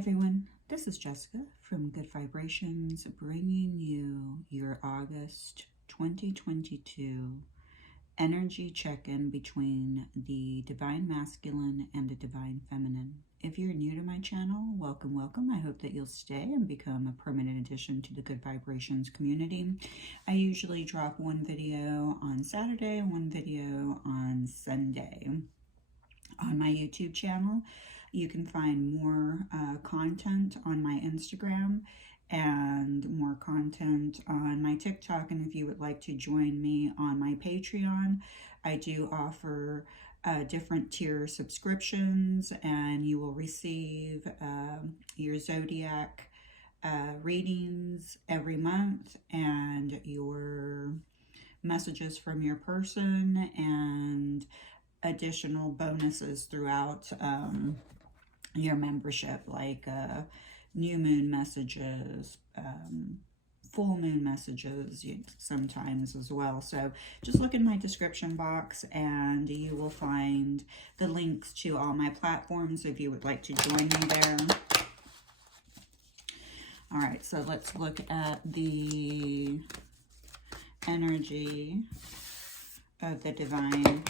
everyone, this is Jessica from Good Vibrations, bringing you your August 2022 energy check-in between the Divine Masculine and the Divine Feminine. If you're new to my channel, welcome, welcome. I hope that you'll stay and become a permanent addition to the Good Vibrations community. I usually drop one video on Saturday and one video on Sunday on my YouTube channel. You can find more content on my Instagram and more content on my TikTok. And if you would like to join me on my Patreon, I do offer different tier subscriptions, and you will receive your zodiac readings every month and your messages from your person and additional bonuses throughout your membership, like new moon messages, full moon messages sometimes as well. So just look in my description box and you will find the links to all my platforms if you would like to join me there. All right, so let's look at the energy of the divine.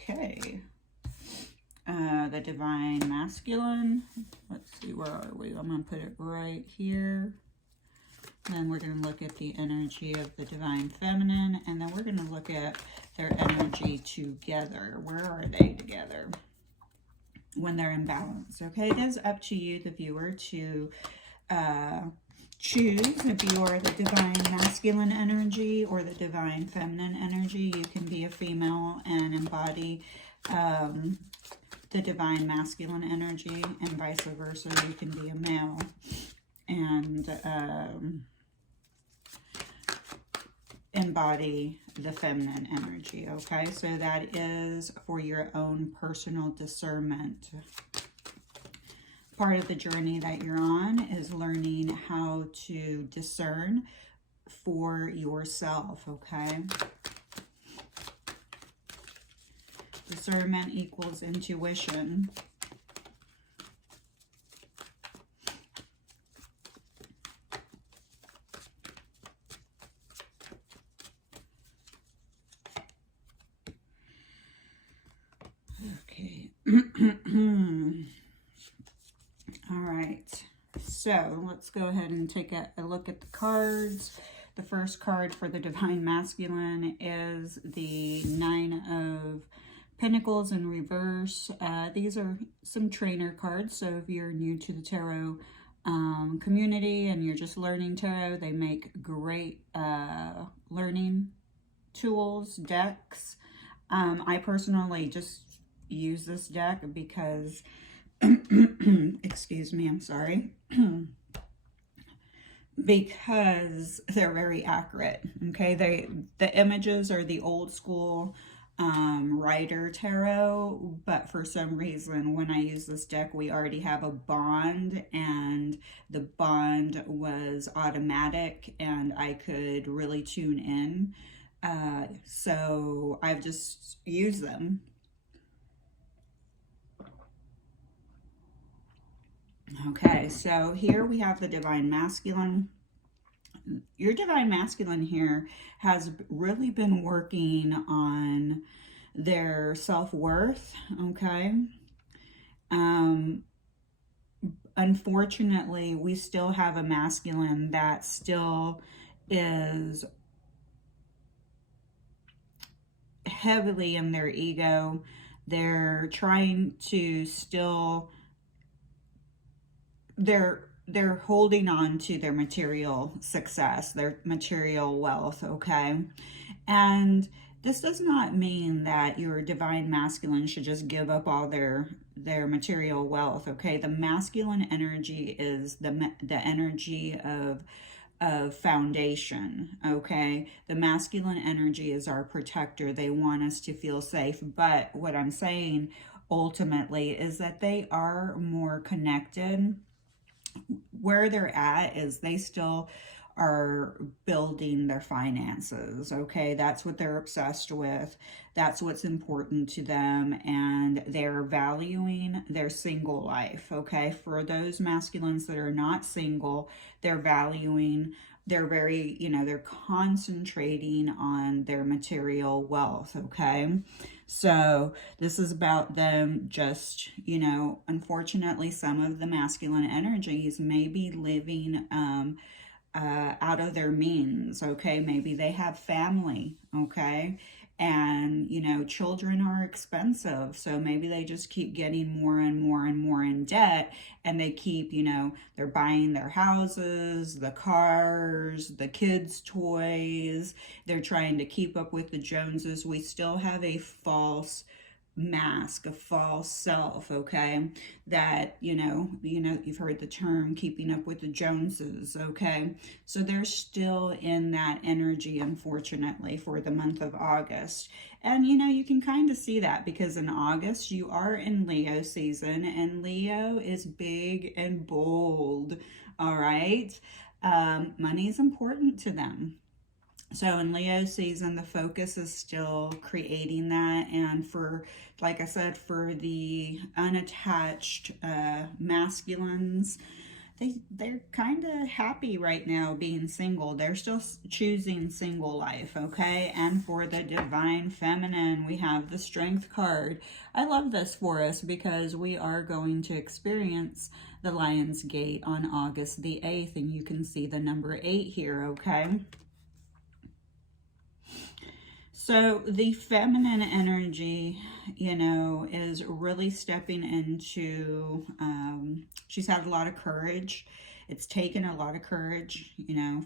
Okay. The Divine Masculine. Let's see, where are we? I'm going to put it right here. Then we're going to look at the energy of the Divine Feminine. And then we're going to look at their energy together. Where are they together when they're in balance? Okay, it is up to you, the viewer, to choose if you are the Divine Masculine energy or the Divine Feminine energy. You can be a female and embody the Divine Masculine energy, and vice versa. You can be a male and embody the feminine energy. Okay, so that is for your own personal discernment. Part of the journey that you're on is learning how to discern for yourself, okay? Discernment equals intuition. Okay. All right. So let's go ahead and take a look at the cards. The first card for the Divine Masculine is the Nine of Pentacles in reverse. These are some trainer cards, so if you're new to the tarot community and you're just learning tarot, they make great learning tools, decks. I personally just use this deck because excuse me, I'm sorry, because they're very accurate. Okay, the images are the old school Rider tarot, but for some reason when I use this deck, we already have a bond, and the bond was automatic and I could really tune in, so I've just used them. Okay, so here we have the Divine Masculine. Your Divine Masculine here has really been working on their self-worth, okay? Unfortunately, we still have a masculine that still is heavily in their ego. They're trying to still, they're holding on to their material success, their material wealth, okay? And this does not mean that your Divine Masculine should just give up all their material wealth, okay? The masculine energy is the energy of foundation, okay? The masculine energy is our protector. They want us to feel safe. But what I'm saying ultimately is that they are more connected. Where they're at is they still are building their finances, okay? That's what they're obsessed with. That's what's important to them, and they're valuing their single life, okay? For those masculines that are not single, they're valuing, they're very, they're concentrating on their material wealth, okay? So this is about them just, unfortunately, some of the masculine energies may be living out of their means, okay? Maybe they have family, okay? And, children are expensive. So maybe they just keep getting more and more and more in debt. And they keep, they're buying their houses, the cars, the kids' toys. They're trying to keep up with the Joneses. We still have a false mask, a false self, okay? That, you've heard the term keeping up with the Joneses, okay? So they're still in that energy, unfortunately, for the month of August. And, you can kind of see that because in August, you are in Leo season, and Leo is big and bold, all right? Money is important to them. So in Leo season, the focus is still creating that. And for, like I said, for the unattached masculines, they're kind of happy right now being single. They're still choosing single life, okay? And for the divine feminine, we have the strength card. I love this for us because we are going to experience the Lion's Gate on August the 8th. And you can see the number 8 here, okay? So the feminine energy, is really stepping into, she's had a lot of courage. It's taken a lot of courage,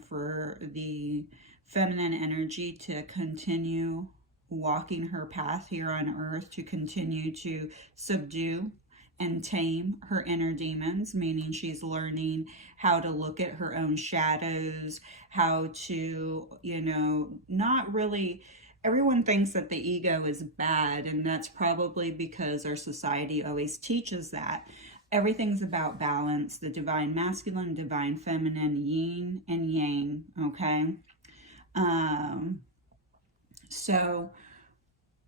for the feminine energy to continue walking her path here on earth, to continue to subdue and tame her inner demons, meaning she's learning how to look at her own shadows, how to, not really. Everyone thinks that the ego is bad, and that's probably because our society always teaches that. Everything's about balance, the divine masculine, divine feminine, yin and yang, okay? So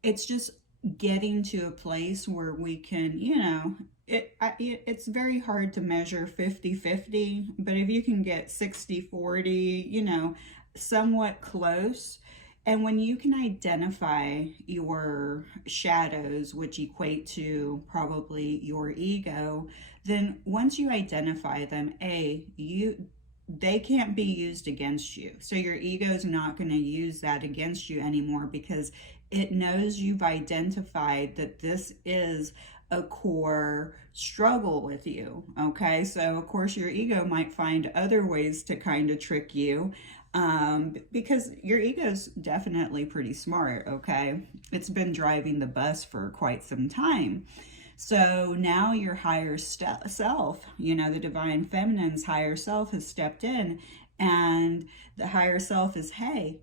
it's just getting to a place where we can, it's very hard to measure 50-50, but if you can get 60-40, somewhat close. And when you can identify your shadows, which equate to probably your ego, then once you identify them, they can't be used against you. So your ego is not going to use that against you anymore because it knows you've identified that this is a core struggle with you, okay? So of course your ego might find other ways to kind of trick you, because your ego's definitely pretty smart, okay? It's been driving the bus for quite some time. So now your higher self, the divine feminine's higher self has stepped in, and the higher self is, hey,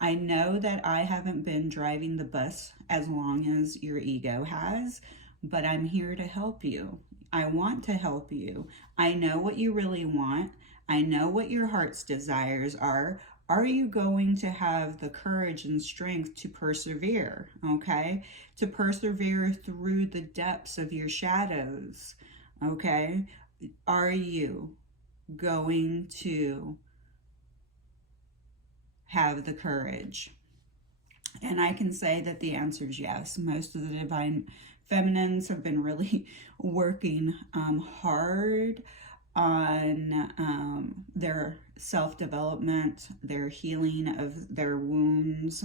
I know that I haven't been driving the bus as long as your ego has, but I'm here to help you. I want to help you. I know what you really want. I know what your heart's desires are. Are you going to have the courage and strength to persevere, okay? To persevere through the depths of your shadows, okay? Are you going to have the courage? And I can say that the answer is yes. Most of the divine feminines have been really working hard on their self-development, their healing of their wounds,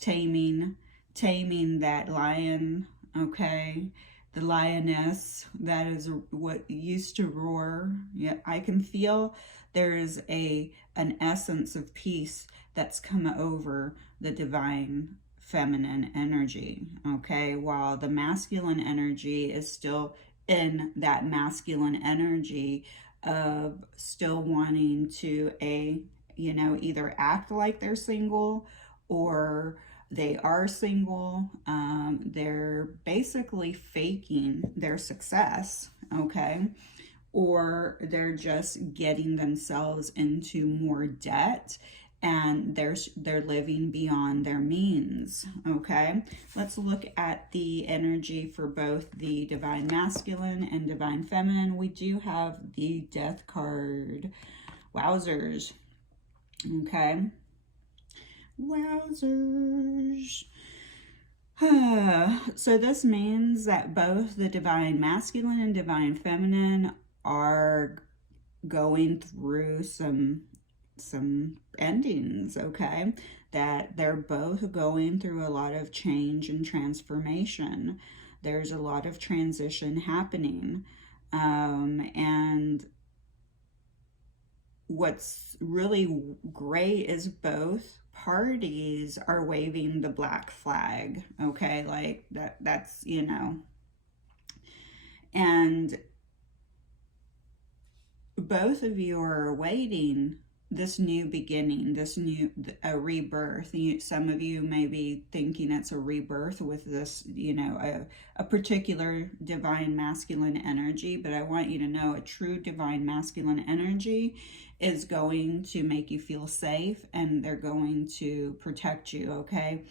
taming that lion, okay? The lioness that is what used to roar. Yeah, I can feel there is an essence of peace that's come over the divine feminine energy, okay? While the masculine energy is still in that masculine energy of still wanting to either act like they're single or they are single. They're basically faking their success, okay? or they're just getting themselves into more debt and they're living beyond their means. Okay, let's look at the energy for both the divine masculine and divine feminine. We do have the death card. Wowzers. Okay, wowzers. So this means that both the divine masculine and divine feminine are going through some endings, okay? That they're both going through a lot of change and transformation. There's a lot of transition happening. And what's really great is both parties are waving the black flag, okay? Like that's, you know, and both of you are awaiting this new beginning, this new rebirth. Some of you may be thinking it's a rebirth with this, you know, a particular divine masculine energy, but I want you to know a true divine masculine energy is going to make you feel safe, and they're going to protect you, okay?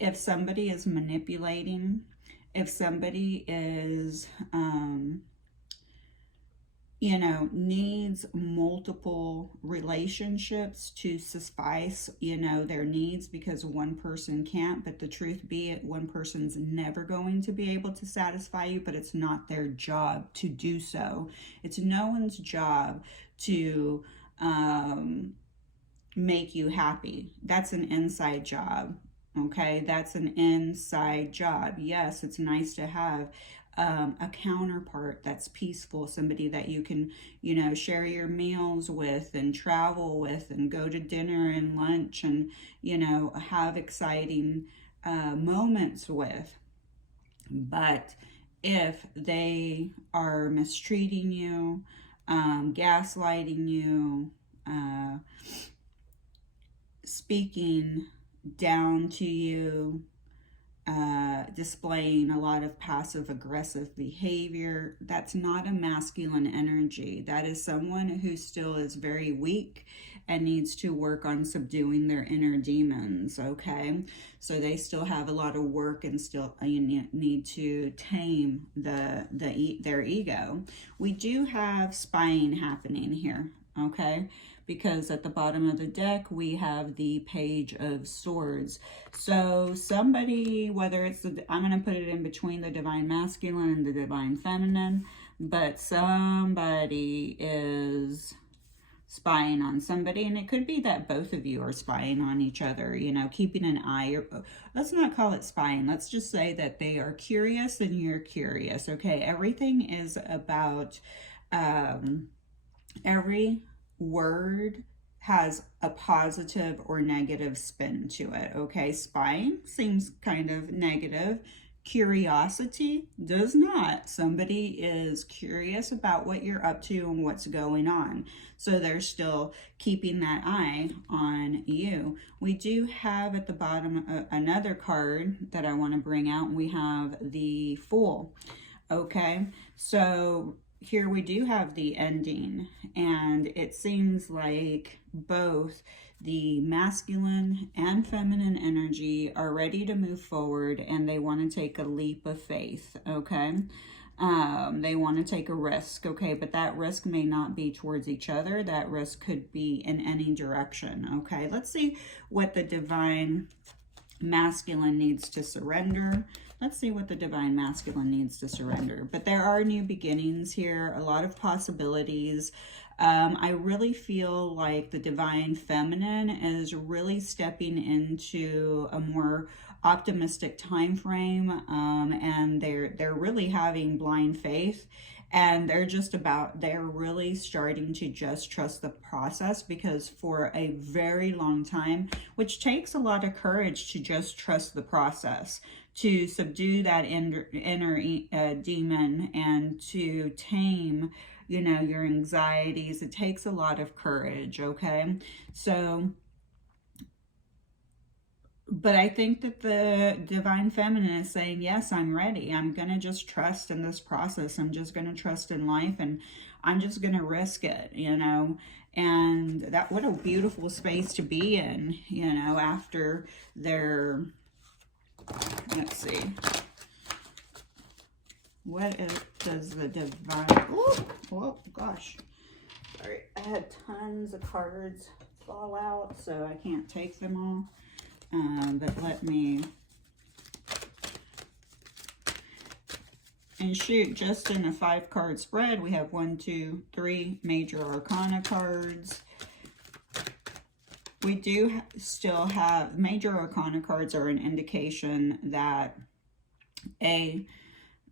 If somebody is manipulating, if somebody is you know, needs multiple relationships to suffice, you know, their needs, because one person can't, but the truth be it, one person's never going to be able to satisfy you, but it's not their job to do so. It's no one's job to make you happy. That's an inside job, okay? That's an inside job. Yes, it's nice to have a counterpart that's peaceful, somebody that you can, you know, share your meals with and travel with and go to dinner and lunch and, you know, have exciting moments with. But if they are mistreating you, gaslighting you, speaking down to you, displaying a lot of passive aggressive behavior, that's not a masculine energy. That is someone who still is very weak and needs to work on subduing their inner demons, okay? So they still have a lot of work and still need to tame their ego. We do have spying happening here, okay? Because at the bottom of the deck, we have the Page of Swords. So somebody, whether it's, I'm going to put it in between the divine masculine and the divine feminine, but somebody is spying on somebody, and it could be that both of you are spying on each other, you know, keeping an eye, or let's not call it spying. Let's just say that they are curious and you're curious, okay? Everything is about, every word has a positive or negative spin to it, okay? Spying seems kind of negative. Curiosity does not. Somebody is curious about what you're up to and what's going on. So they're still keeping that eye on you. We do have at the bottom another card that I want to bring out. We have the Fool, okay? So here we do have the ending, and it seems like both the masculine and feminine energy are ready to move forward, and they want to take a leap of faith, okay? They want to take a risk, okay? But that risk may not be towards each other. That risk could be in any direction, okay? Let's see what the divine masculine needs to surrender. Let's see what the divine masculine needs to surrender. But there are new beginnings here, a lot of possibilities. I really feel like the divine feminine is really stepping into a more optimistic time frame, and they're really having blind faith. And they're really starting to just trust the process, because for a very long time, which takes a lot of courage to just trust the process, to subdue that inner demon and to tame, you know, your anxieties. It takes a lot of courage, okay? So But I think that the divine feminine is saying, yes, I'm ready. I'm going to just trust in this process. I'm just going to trust in life, and I'm just going to risk it, you know. And that, what a beautiful space to be in, you know, after their, let's see, what is, does the divine, oh gosh, sorry, I had tons of cards fall out, so I can't take them all. But let me, and shoot, just in a 5-card spread, we have 1, 2, 3 major arcana cards. We do still have, major arcana cards are an indication that,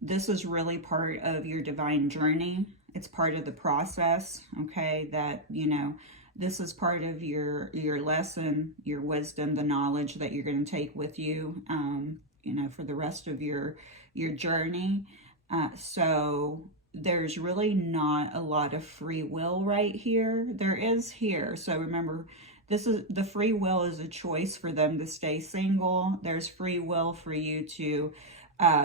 this is really part of your divine journey. It's part of the process, okay, that, you know, this is part of your lesson, your wisdom, the knowledge that you're going to take with you, you know, for the rest of your journey. So there's really not a lot of free will right here. There is here. So remember, this is, the free will is a choice for them to stay single. There's free will for you to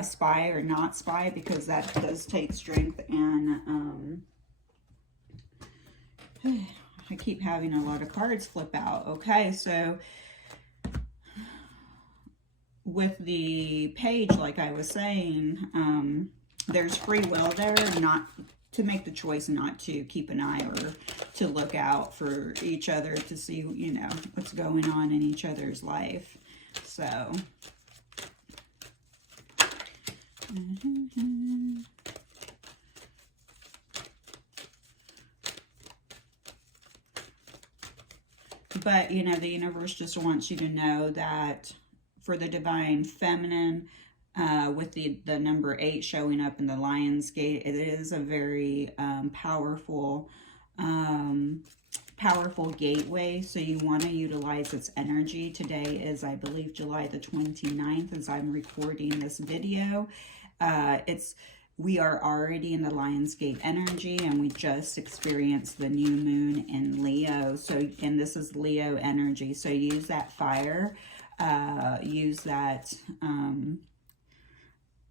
spy or not spy, because that does take strength. And I keep having a lot of cards flip out. Okay, so with the page, like I was saying, there's free will there, not to make the choice not to keep an eye or to look out for each other, to see, you know, what's going on in each other's life. So but, you know, the universe just wants you to know that for the divine feminine, with the number 8 showing up in the Lion's Gate, it is a very powerful gateway. So you want to utilize its energy. Today is, I believe, July the 29th as I'm recording this video. We are already in the Lion's Gate energy, and we just experienced the new moon in Leo. So, and this is Leo energy. So use that fire, use that,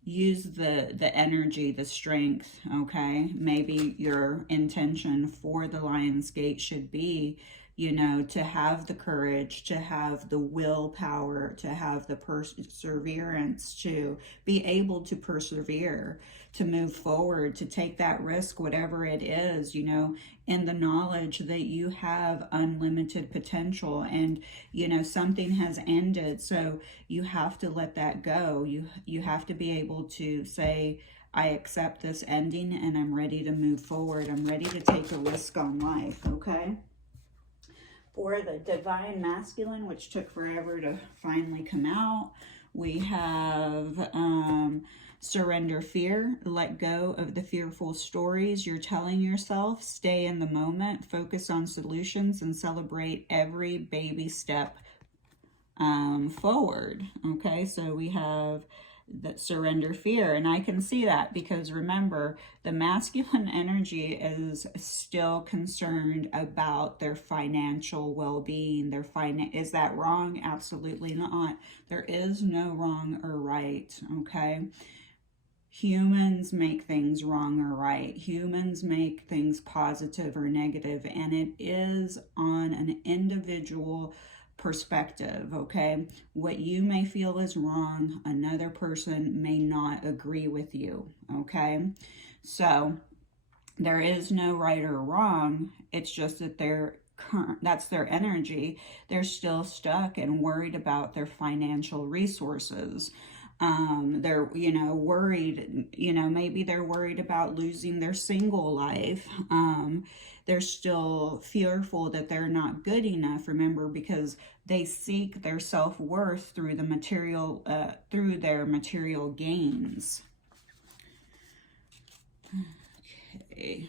use the energy, the strength, okay? Maybe your intention for the Lion's Gate should be, you know, to have the courage, to have the willpower, to have the perseverance, to be able to persevere, to move forward, to take that risk, whatever it is, you know, in the knowledge that you have unlimited potential. And, you know, something has ended, so you have to let that go. You have to be able to say, I accept this ending and I'm ready to move forward. I'm ready to take a risk on life, okay? For the divine masculine, which took forever to finally come out, we have surrender fear, let go of the fearful stories you're telling yourself, stay in the moment, focus on solutions, and celebrate every baby step forward. Okay, so we have that surrender fear, and I can see that because remember, the masculine energy is still concerned about their financial well-being. Is that wrong? Absolutely not. There is no wrong or right, okay? Humans make things wrong or right. Humans make things positive or negative, and it is on an individual perspective, okay? What you may feel is wrong, another person may not agree with you, okay? So there is no right or wrong. It's just that that's their energy. They're still stuck and worried about their financial resources. They're, you know, worried, you know, maybe they're worried about losing their single life. They're still fearful that they're not good enough, remember, because they seek their self-worth through the material, through their material gains. Okay.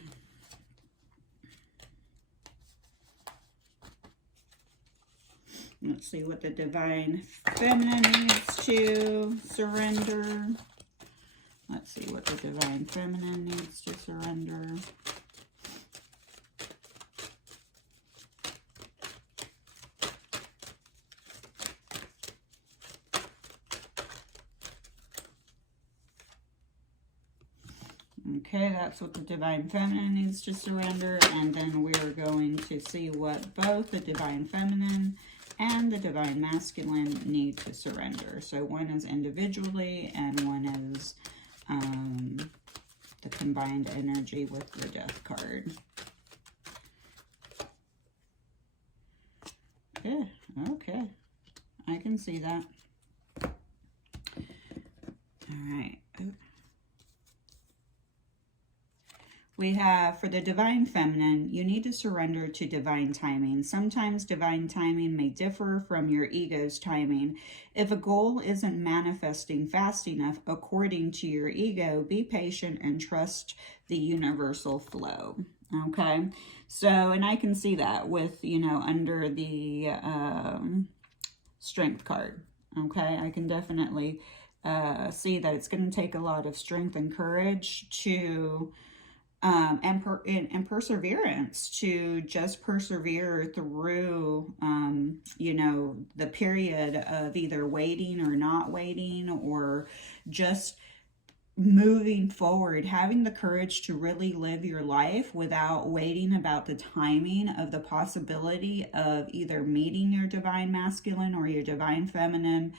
Let's see what the divine feminine needs to surrender. Let's see what the divine feminine needs to surrender. Okay, that's what the Divine Feminine needs to surrender. And then we're going to see what both the Divine Feminine and the Divine Masculine need to surrender. So one is individually and one is the combined energy with the Death card. Okay, okay. I can see that. All right. We have, for the Divine Feminine, you need to surrender to divine timing. Sometimes divine timing may differ from your ego's timing. If a goal isn't manifesting fast enough according to your ego, be patient and trust the universal flow. Okay, so, and I can see that with, you know, under the Strength card. Okay, I can definitely see that it's going to take a lot of strength and courage to and perseverance to just persevere through, you know, the period of either waiting or not waiting, or just moving forward, having the courage to really live your life without waiting about the timing of the possibility of either meeting your Divine Masculine or your Divine Feminine,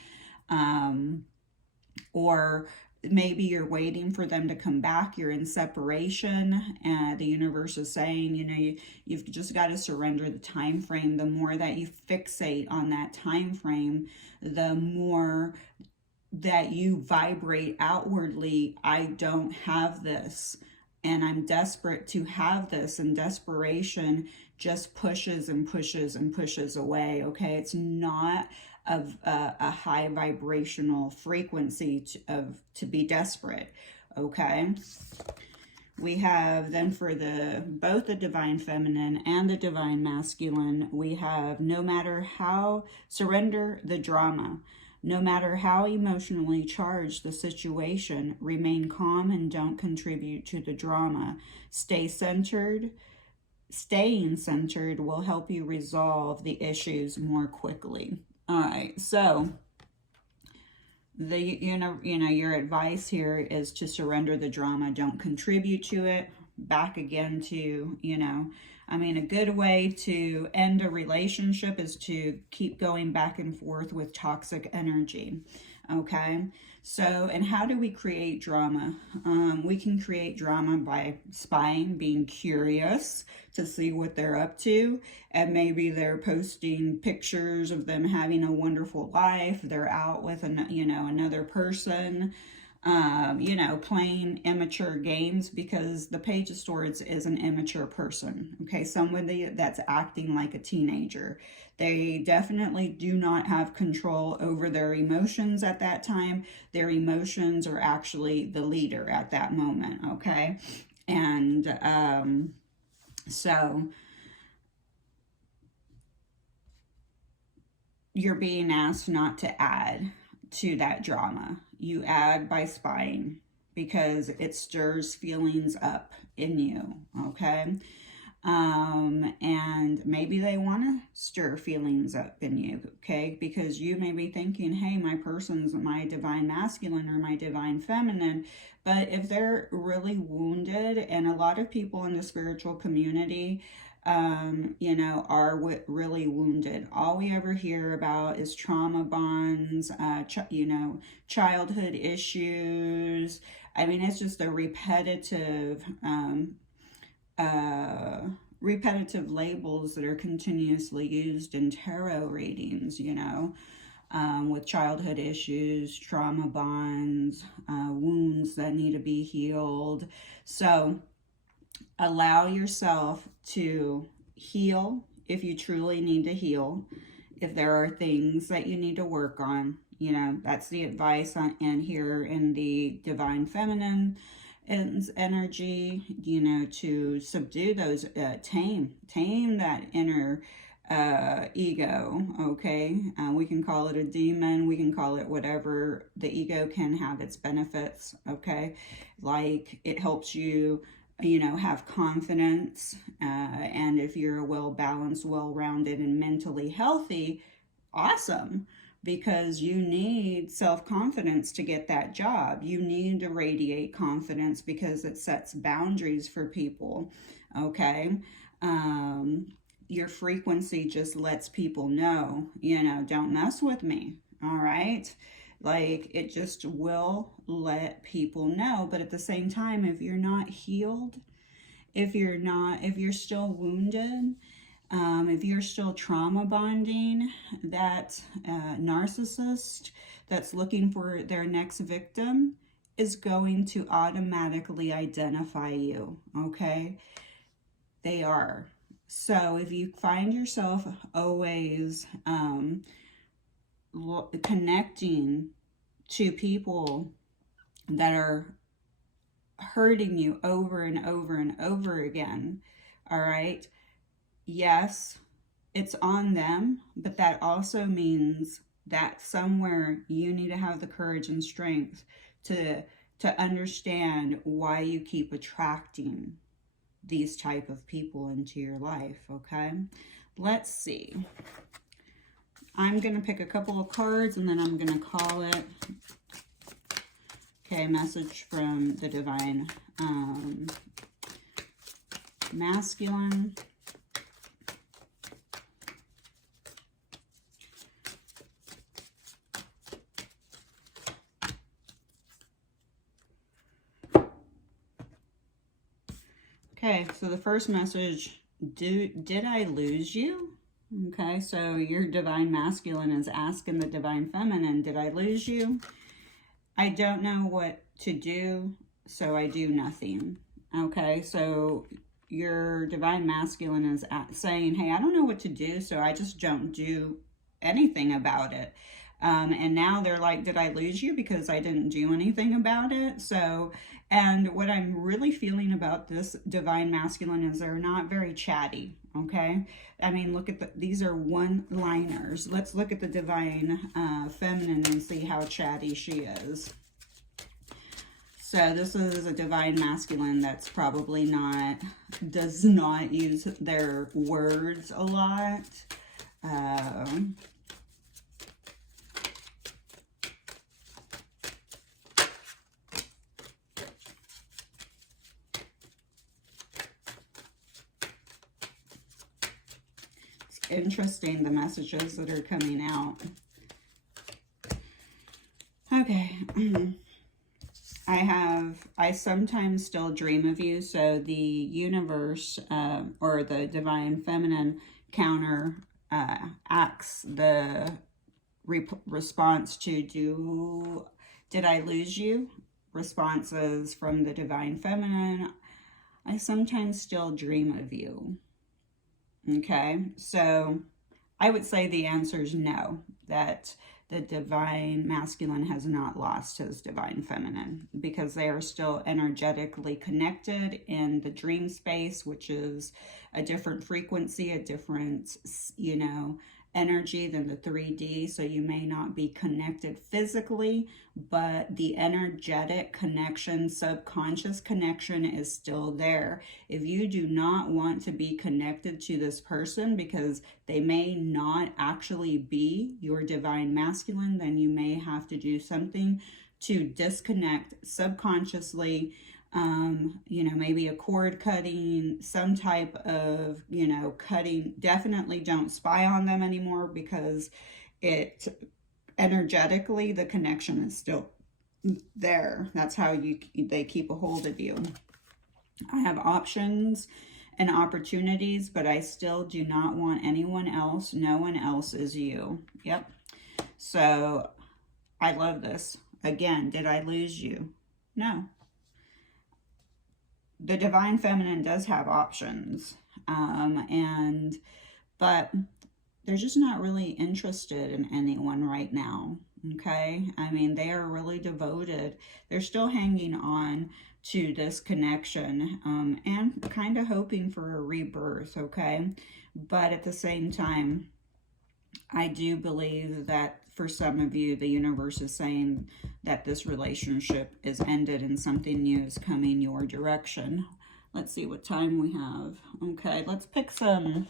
or maybe you're waiting for them to come back, you're in separation, and the universe is saying, you know, you've just got to surrender the time frame. The more that you fixate on that time frame, the more that you vibrate outwardly, I don't have this, and I'm desperate to have this, and desperation just pushes and pushes and pushes away. Okay, it's not of a high vibrational frequency to be desperate. Okay, we have then for both the Divine Feminine and the Divine Masculine, we have no matter how, surrender the drama. No matter how emotionally charged the situation, remain calm and don't contribute to the drama. Stay centered. Staying centered will help you resolve the issues more quickly. All right, so your advice here is to surrender the drama. Don't contribute to it. Back again to, I mean, a good way to end a relationship is to keep going back and forth with toxic energy. Okay, so, and how do we create drama? We can create drama by spying, being curious to see what they're up to, and maybe they're posting pictures of them having a wonderful life. They're out with another person. Playing immature games, because the Page of Swords is an immature person. Okay, somebody that's acting like a teenager. They definitely do not have control over their emotions at that time. Their emotions are actually the leader at that moment. Okay, and so you're being asked not to add to that drama. You add by spying, because it stirs feelings up in you, okay? And maybe they want to stir feelings up in you, okay? Because you may be thinking, hey, my person's my Divine Masculine or my Divine Feminine. But if they're really wounded, and a lot of people in the spiritual community, are really wounded. All we ever hear about is trauma bonds, childhood issues. I mean, it's just a repetitive labels that are continuously used in tarot readings, with childhood issues, trauma bonds, wounds that need to be healed. So allow yourself to heal if you truly need to heal. If there are things that you need to work on, that's the advice and here in the Divine Feminine energy, to subdue those, tame that inner ego. Okay, we can call it a demon, we can call it whatever. The ego can have its benefits. Okay, like it helps you have confidence, and if you're well-balanced, well-rounded, and mentally healthy, awesome. because you need self-confidence to get that job. You need to radiate confidence because it sets boundaries for people, okay? Your frequency just lets people know, you know, don't mess with me, all right? Like, it just will let people know. But at the same time, if you're not healed, if you're still wounded, if you're still trauma bonding, that narcissist that's looking for their next victim is going to automatically identify you, okay? They are. So if you find yourself always connecting to people that are hurting you over and over and over again, all right? Yes, it's on them, but that also means that somewhere you need to have the courage and strength to understand why you keep attracting these type of people into your life, okay? Let's see. I'm going to pick a couple of cards and then I'm going to call it. Okay, message from the Divine Masculine. Okay, so the first message, did I lose you? Okay, so your Divine Masculine is asking the Divine Feminine, did I lose you? I don't know what to do, so I do nothing. Okay, so your Divine Masculine is saying, hey, I don't know what to do, so I just don't do anything about it. And now they're like, did I lose you because I didn't do anything about it? So, and what I'm really feeling about this Divine Masculine is they're not very chatty, okay? I mean, look at these are one-liners. Let's look at the Divine Feminine and see how chatty she is. So this is a Divine Masculine that's probably does not use their words a lot. Interesting, the messages that are coming out. Okay. I sometimes still dream of you. So the universe or the Divine Feminine counter acts the response to did I lose you? Responses from the Divine Feminine. I sometimes still dream of you. Okay, so I would say the answer is no, that the Divine Masculine has not lost his Divine Feminine because they are still energetically connected in the dream space, which is a different frequency, a different, you know, energy than the 3D. So you may not be connected physically, but the energetic connection, subconscious connection is still there. If you do not want to be connected to this person because they may not actually be your Divine Masculine, then you may have to do something to disconnect subconsciously. You know, maybe a cord cutting, some type of, you know, cutting. Definitely don't spy on them anymore because it energetically, the connection is still there. That's how they keep a hold of you. I have options and opportunities, but I still do not want anyone else. No one else is you. Yep. So I love this. Again, did I lose you? No. The Divine Feminine does have options, but they're just not really interested in anyone right now, okay? I mean, they are really devoted. They're still hanging on to this connection and kind of hoping for a rebirth, okay? But at the same time, I do believe that for some of you, the universe is saying that this relationship is ended and something new is coming your direction. Let's see what time we have. Okay, let's pick some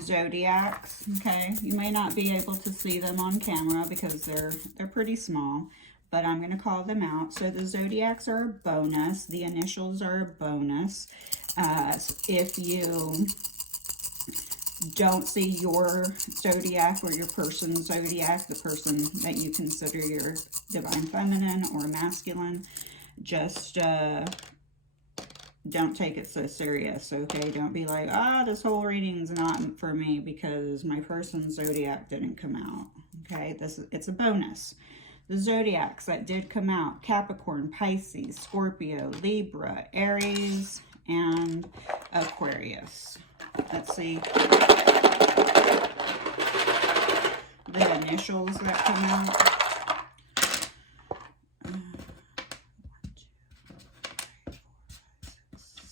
zodiacs, okay? You may not be able to see them on camera because they're pretty small, but I'm going to call them out. So the zodiacs are a bonus. The initials are a bonus. If you don't see your zodiac or your person's zodiac, the person that you consider your divine feminine or masculine, just don't take it so serious, okay? Don't be like, this whole reading's not for me because my person's zodiac didn't come out, okay? It's a bonus. The zodiacs that did come out: Capricorn, Pisces, Scorpio, Libra, Aries, and Aquarius. Let's see the initials that come out.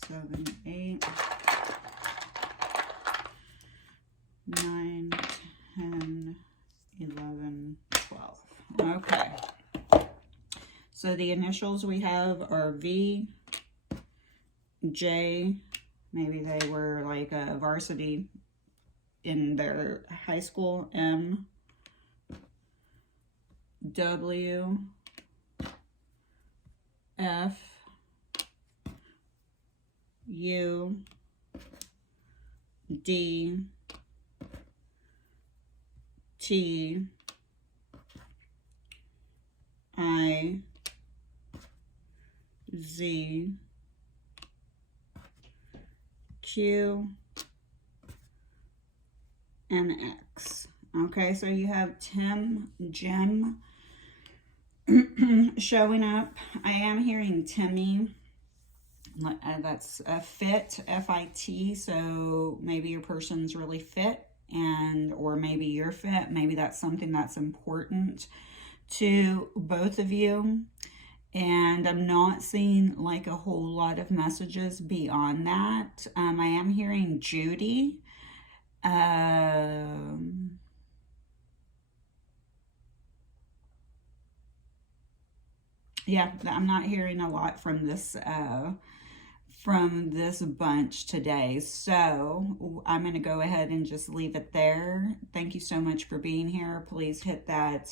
7, 8, 9, 10, 11, 12. Okay. So the initials we have are V, J, maybe they were like a varsity in their high school, M, W, F, U, D, T, I, Z, Q, and X. Okay, so you have Tim, Jim showing up. I am hearing Timmy. That's a fit, F-I-T, so maybe your person's really fit, or maybe you're fit. Maybe that's something that's important to both of you. And I'm not seeing like a whole lot of messages beyond that. I am hearing Judy. Yeah, I'm not hearing a lot from this bunch today. So I'm going to go ahead and just leave it there. Thank you so much for being here. Please hit that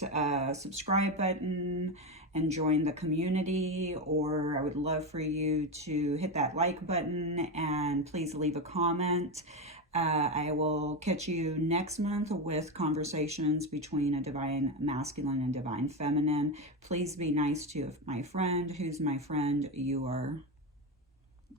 subscribe button and join the community, or I would love for you to hit that like button and please leave a comment. I will catch you next month with conversations between a divine masculine and divine feminine. Please be nice to my friend. Who's my friend? You are